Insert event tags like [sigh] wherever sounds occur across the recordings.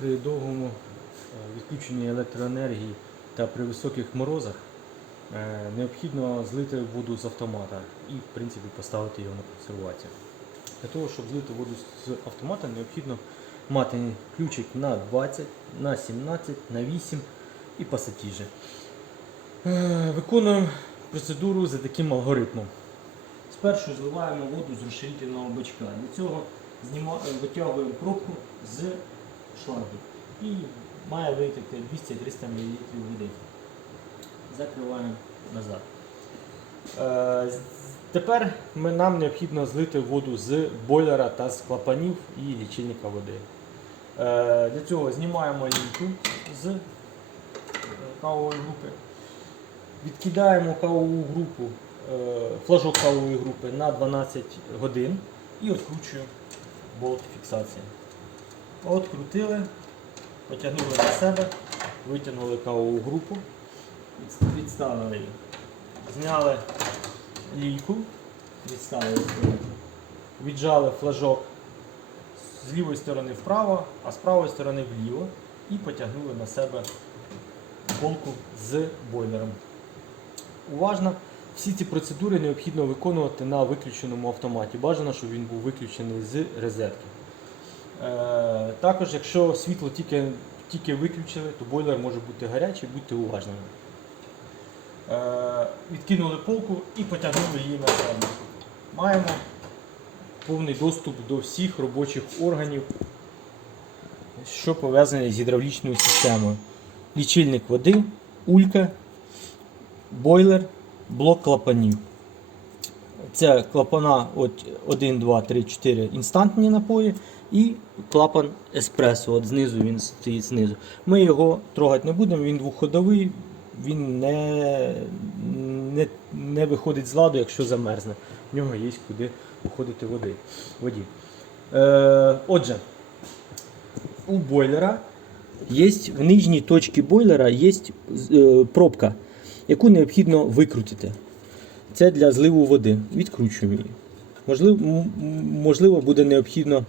При довгому е, відключенні електроенергії та при високих морозах е, необхідно злити воду з автомата і в принципі поставити його на консервацію. Для того, щоб злити воду з автомата, необхідно мати ключик на 20, на 17, на 8 і пасатіжі. Е, Виконуємо процедуру за таким алгоритмом. Спершу зливаємо воду з розширительного бачка. Для цього витягуємо пробку з шлангу і має витекти 200-300 мл води. Закриваємо назад. Е, Тепер нам необхідно злити воду з бойлера та з клапанів і лічильника води. Е, Для цього знімаємо ліньку з е, кавової групи. Відкидаємо кавову групу, флажок кавової групи на 12 годин і відкручуємо болт фіксації. Открутили, потягнули на себе, витягнули кавову групу, відставили її. Зняли лійку, відставили віджали флажок з лівої сторони вправо, а з правої сторони вліво і потягнули на себе полку з бойлером. Уважно, всі ці процедури необхідно виконувати на виключеному автоматі. Бажано, щоб він був виключений з розетки. Е, також, якщо світло тільки, тільки виключили, то бойлер може бути гарячий, будьте уважними. Е, відкинули полку і потягнули її на себе. Маємо повний доступ до всіх робочих органів, що пов'язані з гідравлічною системою. Лічильник води, улька, бойлер, блок клапанів. Це клапана от 1, 2, 3, 4 інстантні напої і клапан еспресо. От знизу він стоїть знизу. Ми його трогати не будемо, він двохходовий, він не, не, не виходить з ладу, якщо замерзне. В нього є куди уходити води. воді. Е, отже, у бойлера є в нижній точці бойлера є е, пробка, яку необхідно викрутити. Це для зливу води. Відкручуємо її. Можливо, можливо буде необхідно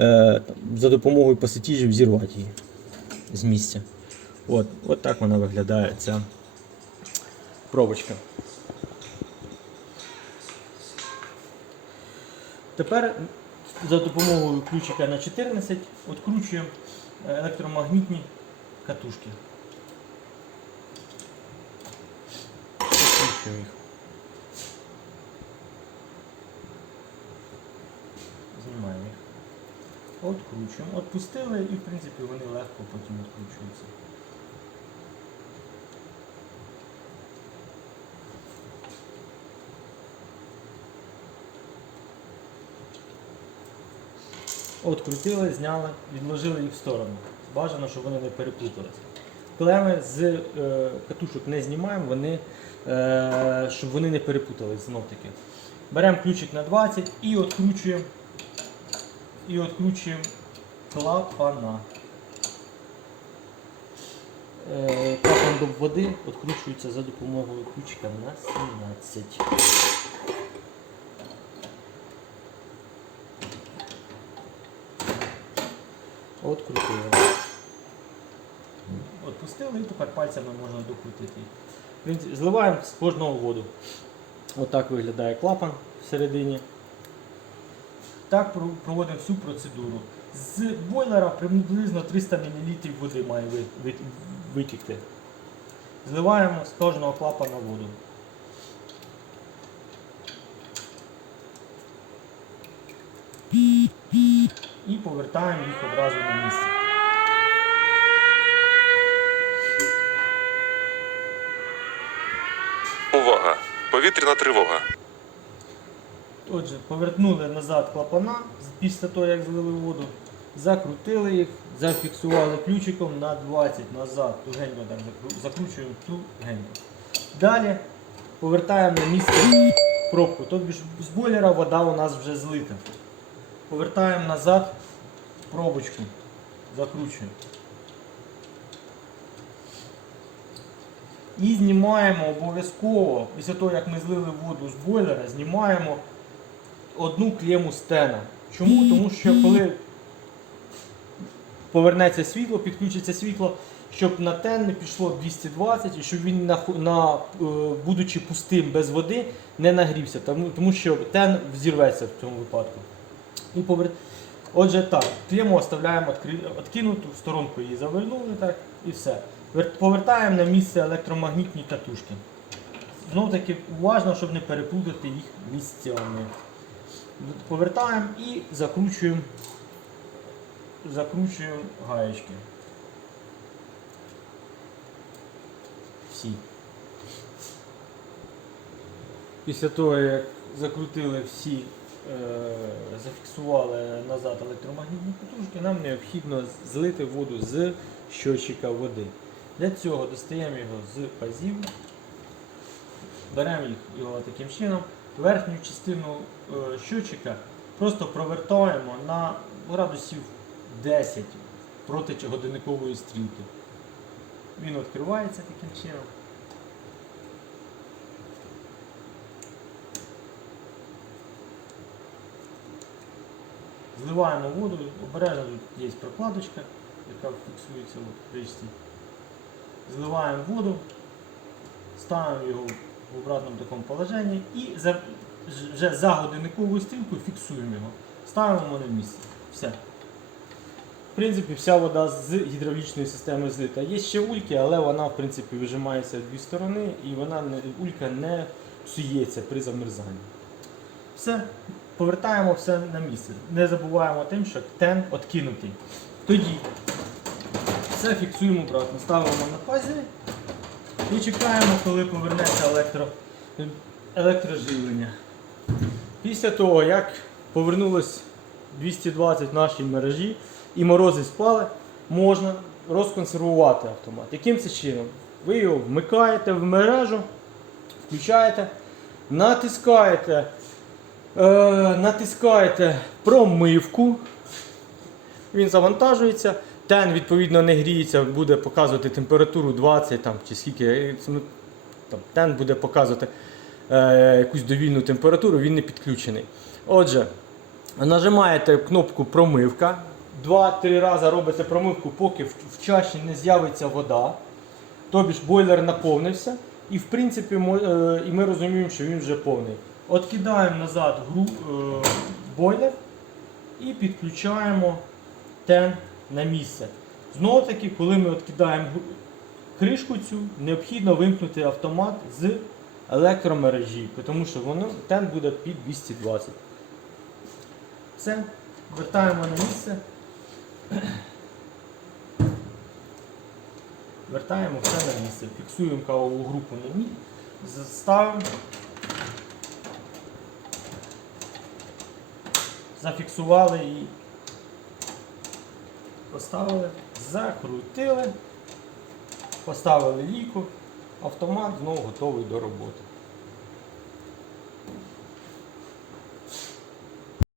е, за допомогою пасатіжів зірвати її з місця. От, от так вона виглядає ця пробочка. Тепер за допомогою ключика на 14 відкручуємо е, електромагнітні катушки. Відкручуємо їх. Знімаємо їх. Откручуємо. Отпустили і в принципі вони легко потім відкручуються. Открутили, зняли, відложили їх в сторону. Бажано, щоб вони не переплуталися. Клеми з е, катушок не знімаємо, вони, е, щоб вони не перепутались знов таки. Беремо ключик на 20 і відкручуємо і відкручуємо клапана. Е, Клапан до води відкручується за допомогою ключика на 17. Открутили. Отпустили і тепер пальцями можна докрутити. Зливаємо з кожного воду. Отак виглядає клапан всередині. Так проводимо всю процедуру. З бойлера приблизно 300 мл води має ви- ви- витікти. Зливаємо з кожного клапана воду. І повертаємо їх одразу на місце. Увага! Повітряна тривога. Отже, повернули назад клапана після того, як злили воду, закрутили їх, зафіксували ключиком на 20 назад, тугенько так закру- закручуємо тугенько. Далі повертаємо на місце пробку. Тобто з бойлера вода у нас вже злита. Повертаємо назад пробочку, закручуємо. І знімаємо обов'язково, після того як ми злили воду з бойлера, знімаємо одну клему стена. Чому? Тому що коли повернеться світло, підключиться світло, щоб на тен не пішло 220 і щоб він, на, на, е, будучи пустим без води, не нагрівся, тому, тому що тен взірветься в цьому випадку. І повер... Отже, так, клему оставляємо відкинуту, в сторонку її завернули так, і все. Повертаємо на місце електромагнітні катушки. Знову таки уважно, щоб не переплутати їх місцями. Повертаємо і закручуємо, закручуємо гаєчки. Всі. Після того, як закрутили всі, е, зафіксували назад електромагнітні катушки, нам необхідно злити воду з щотчика води. Для цього достаємо його з пазів, беремо його таким чином, верхню частину е, щотчика просто провертаємо на градусів 10 проти годинникової стрілки. Він відкривається таким чином. Зливаємо воду, обережно тут є прокладочка, яка фіксується в кришці. Зливаємо воду, ставимо його в обратному такому положенні і за, вже за годинниковою стрілкою фіксуємо його. Ставимо на місце. Все. В принципі, вся вода з гідравлічної системи злита. Є ще ульки, але вона в принципі вижимається в дві сторони і вона улька не псується при замерзанні. Все, повертаємо все на місце. Не забуваємо тим, що тен откинутий. Тоді все фіксуємо обратно, ставимо на пазі і чекаємо, коли повернеться електро, електроживлення. Після того, як повернулось 220 в нашій мережі і морози спали, можна розконсервувати автомат. Яким це чином? Ви його вмикаєте в мережу, включаєте, натискаєте, е, натискаєте промивку, він завантажується. Тен, відповідно, не гріється, буде показувати температуру 20 там, чи скільки. е, ну, Там, тен буде показувати е, якусь довільну температуру, він не підключений. Отже, нажимаєте кнопку промивка. Два-три рази робите промивку, поки в, чаші не з'явиться вода. Тобі ж бойлер наповнився. І в принципі е, і ми розуміємо, що він вже повний. Откидаємо назад гру, е, бойлер і підключаємо тен на місце. Знову таки, коли ми відкидаємо кришку цю, необхідно вимкнути автомат з електромережі, тому що воно тен буде під 220. Все, вертаємо на місце. [clears throat] Вертаємо все на місце. Фіксуємо кавову групу на місце. Ставимо. Зафіксували її. Поставили, закрутили, поставили ліку, автомат знову готовий до роботи.